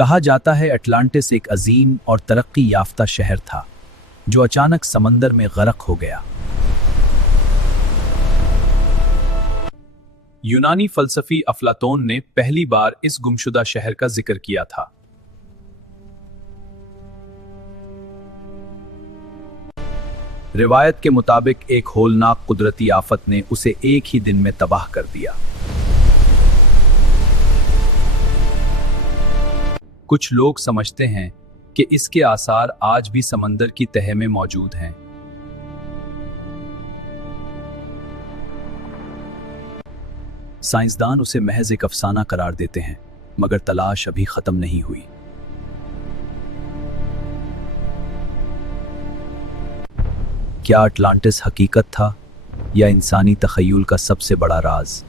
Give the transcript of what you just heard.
کہا جاتا ہے اٹلانٹس ایک عظیم اور ترقی یافتہ شہر تھا جو اچانک سمندر میں غرق ہو گیا۔ یونانی فلسفی افلاطون نے پہلی بار اس گمشدہ شہر کا ذکر کیا تھا۔ روایت کے مطابق ایک ہولناک قدرتی آفت نے اسے ایک ہی دن میں تباہ کر دیا۔ کچھ لوگ سمجھتے ہیں کہ اس کے آثار آج بھی سمندر کی تہہ میں موجود ہیں۔ سائنسدان اسے محض ایک افسانہ قرار دیتے ہیں، مگر تلاش ابھی ختم نہیں ہوئی۔ کیا اٹلانٹس حقیقت تھا یا انسانی تخیل کا سب سے بڑا راز؟